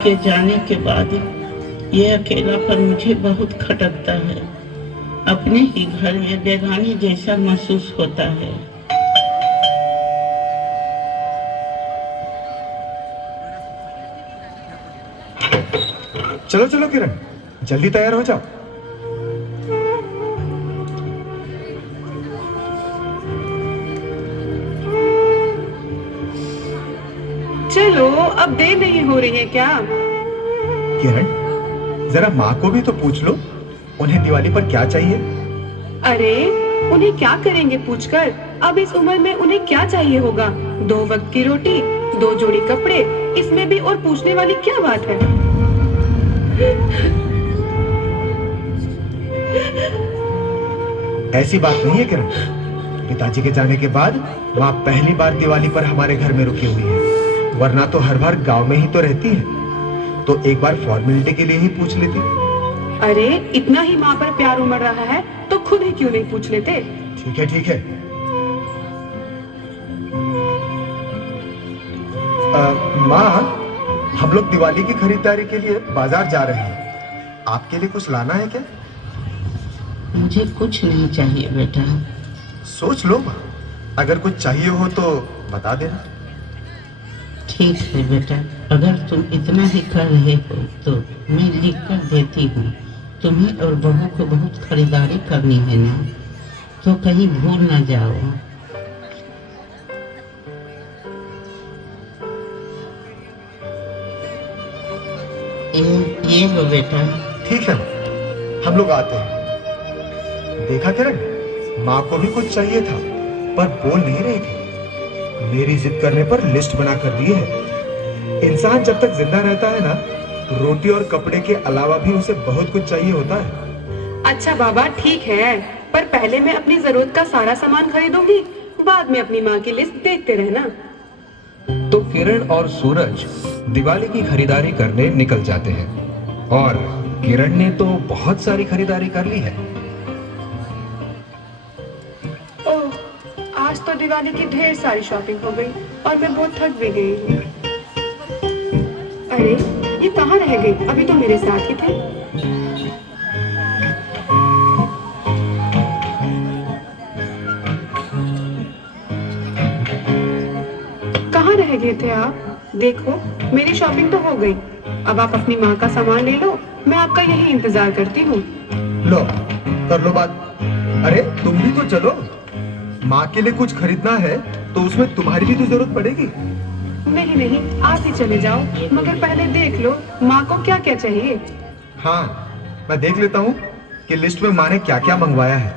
के जाने के बाद ये अकेलापन मुझे बहुत खटकता है। अपने ही घर में बेगानी जैसा महसूस होता है। चलो चलो किरण, जल्दी तैयार हो जाओ। चलो, अब देर नहीं हो रही है क्या? किरण, जरा माँ को भी तो पूछ लो, उन्हें दिवाली पर क्या चाहिए। अरे, उन्हें क्या करेंगे पूछकर? अब इस उम्र में उन्हें क्या चाहिए होगा? 2 वक्त की रोटी, 2 जोड़ी कपड़े, इसमें भी और पूछने वाली क्या बात है? ऐसी बात नहीं है किरण। पिताजी के जाने के बाद माँ पहली बार दिवाली पर हमारे घर में रुकी हुई है, वरना तो हर बार गांव में ही तो रहती है। तो एक बार फॉर्मेलिटी के लिए ही पूछ लेती। अरे, इतना ही माँ पर प्यार उमड़ रहा है तो खुद ही क्यों नहीं पूछ लेते? ठीक है ठीक है। माँ, हम लोग दिवाली की खरीदारी के लिए बाजार जा रहे हैं। आपके लिए कुछ लाना है क्या? मुझे कुछ नहीं चाहिए बेटा। सोच लो माँ, अगर कुछ चाहिए हो तो बता देना। ठीक है बेटा, अगर तुम इतना ही कर रहे हो तो मैं लिख कर देती हूँ। तुम्हें और बहू को बहुत खरीदारी करनी है ना, तो कहीं भूल ना जाओ। ये लो बेटा। ठीक है, हम लोग आते हैं। देखा किरण, माँ को भी कुछ चाहिए था पर बोल नहीं रही थी। मेरी जिद करने पर लिस्ट बना कर दी है। इंसान जब तक जिंदा रहता है ना, रोटी और कपड़े के अलावा भी उसे बहुत कुछ चाहिए होता है। अच्छा बाबा, ठीक है, पर पहले मैं अपनी जरूरत का सारा सामान खरीदूंगी, बाद में अपनी माँ की लिस्ट देखते रहना। तो किरण और सूरज दिवाली की खरीदारी करने निकल जाते हैं और किरण ने तो बहुत सारी खरीदारी कर ली है। ओह, आज तो दिवाली की ढेर सारी शॉपिंग हो गई और मैं बहुत थक भी गई हूँ। अरे, ये कहाँ रह गई? अभी तो मेरे साथ ही थे। कहाँ रह गए थे आप? देखो, मेरी शॉपिंग तो हो गई। अब आप अपनी माँ का सामान ले लो, मैं आपका यही इंतजार करती हूँ। लो, कर लो बात। अरे तुम भी तो चलो। माँ के लिए कुछ खरीदना है तो उसमें तुम्हारी भी तो जरूरत पड़ेगी। नहीं नहीं, आप ही चले जाओ, मगर पहले देख लो माँ को क्या क्या चाहिए। हाँ, मैं देख लेता हूँ कि लिस्ट में माँ ने क्या क्या मंगवाया है।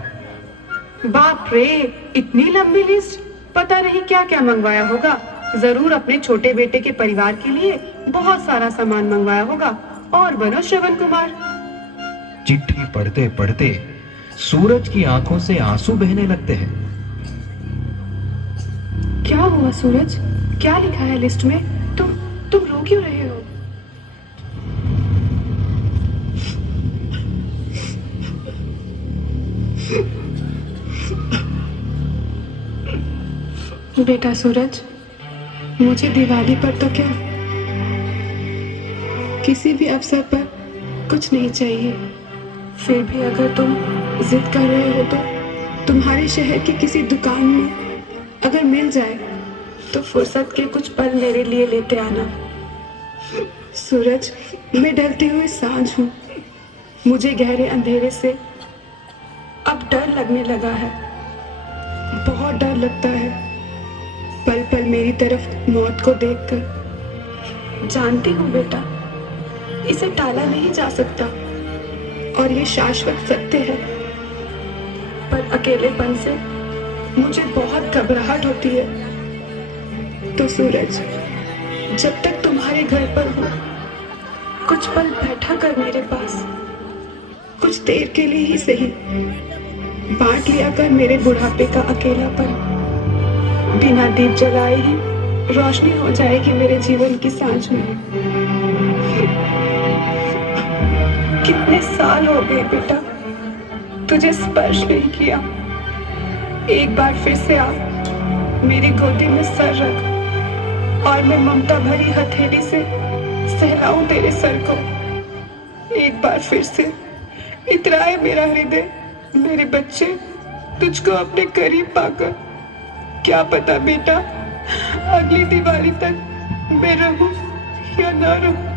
बाप रे, इतनी लंबी लिस्ट! पता नहीं क्या क्या मंगवाया होगा। जरूर अपने छोटे बेटे के परिवार के लिए बहुत सारा सामान मंगवाया होगा। और बनो श्रवण कुमार। चिट्ठी पढ़ते पढ़ते सूरज की आंखों से आंसू बहने लगते हैं। क्या हुआ सूरज? क्या लिखा है लिस्ट में? तुम रो क्यों रहे हो? बेटा सूरज, मुझे दिवाली पर तो क्या, किसी भी अवसर पर कुछ नहीं चाहिए। फिर भी अगर तुम जिद कर रहे हो तो तुम्हारे शहर की किसी दुकान में अगर मिल जाए तो फुर्सत के कुछ पल मेरे लिए लेते आना। सूरज, मैं ढलती हुई सांझ हूँ। मुझे गहरे अंधेरे से अब डर लगने लगा है। बहुत डर लगता है, पल पल मेरी तरफ मौत को देखकर। जानती हूँ बेटा, इसे टाला नहीं जा सकता और ये शाश्वत सत्य है, पर अकेलेपन से मुझे बहुत घबराहट होती है। तो सूरज, जब तक तुम्हारे घर पर हूँ, कुछ पल बैठा कर मेरे पास, कुछ देर के लिए ही सही। बांट लिया कर मेरे बुढ़ापे का अकेलापन। बिना दीप जलाए ही रोशनी हो जाएगी मेरे जीवन की सांझ में। कितने साल हो गए बेटा तुझे स्पर्श नहीं किया। एक बार फिर से आ, मेरी गोदी में सर रख और मैं ममता भरी हथेली से सहलाऊं तेरे सर को। एक बार फिर से इतराए मेरा हृदय, मेरे बच्चे तुझको अपने करीब पाकर। क्या पता बेटा, अगली दिवाली तक मैं रहूं या ना रहूं।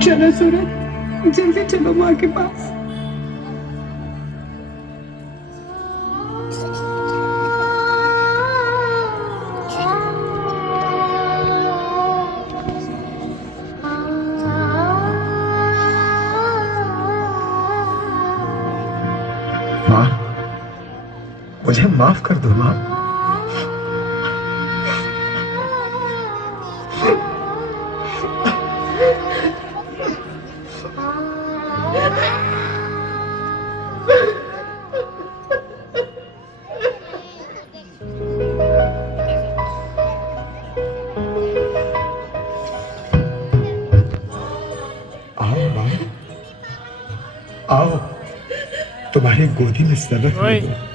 चलो सूरज, जल्दी चलो माँ के पास। माँ, मुझे माफ कर दो माँ। आओ माँ, आओ, तुम्हारी गोदी में सर रख ओए। लूं।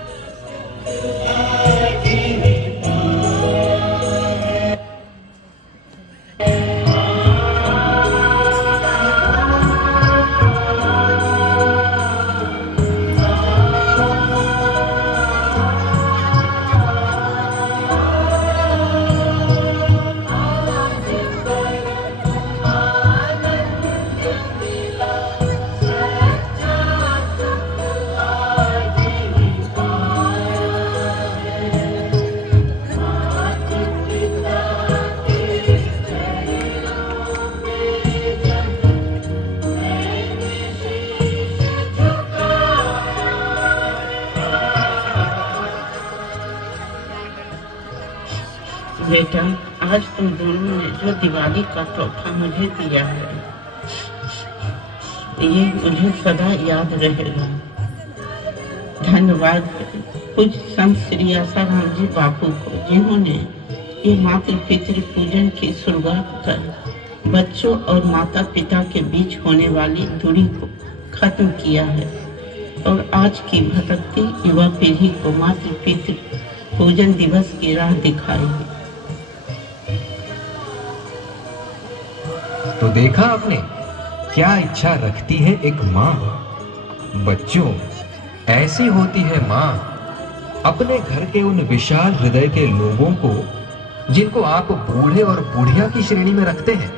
बेटा, आज तुम दोनों ने जो दिवाली का तोहफा मुझे दिया है, ये मुझे सदा याद रहेगा। धन्यवाद पूज्य संत श्री आसाराम जी बापू को, जिन्होंने ये मातृ पितृ पूजन की शुरुआत कर बच्चों और माता पिता के बीच होने वाली दूरी को खत्म किया है और आज की भटकती युवा पीढ़ी को मातृ पितृ पूजन दिवस की राह दिखाई है। तो देखा आपने, क्या इच्छा रखती है एक माँ। बच्चों, ऐसी होती है माँ, अपने घर के उन विशाल हृदय के लोगों को जिनको आप बूढ़े और बुढ़िया की श्रेणी में रखते हैं।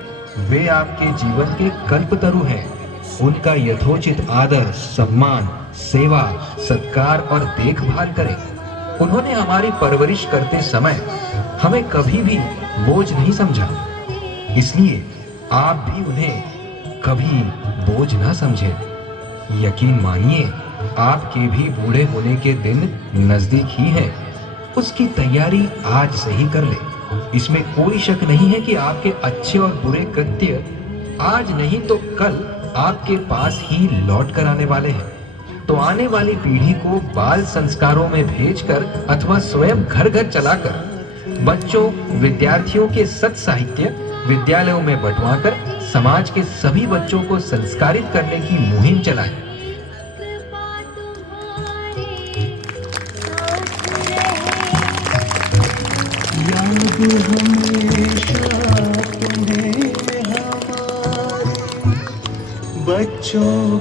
वे आपके जीवन के कल्पतरु हैं। उनका यथोचित आदर, सम्मान, सेवा, सत्कार और देखभाल करें। उन्होंने हमारी परवरिश करते समय हमें कभी भी बोझ नहीं समझा, इसलिए आप भी उन्हें कभी बोझ ना समझें। यकीन मानिए, आपके भी बूढ़े होने के दिन नजदीक ही है। उसकी तैयारी आज से ही कर ले। इसमें कोई शक नहीं है कि आपके अच्छे और बुरे कृत्य आज नहीं तो कल आपके पास ही लौट कर आने वाले हैं। तो आने वाली पीढ़ी को बाल संस्कारों में भेजकर अथवा स्वयं घर घर चलाकर बच्चों, विद्यार्थियों के सत साहित्य विद्यालयों में बंटवाकर समाज के सभी बच्चों को संस्कारित करने की मुहिम चलाएं। बच्चों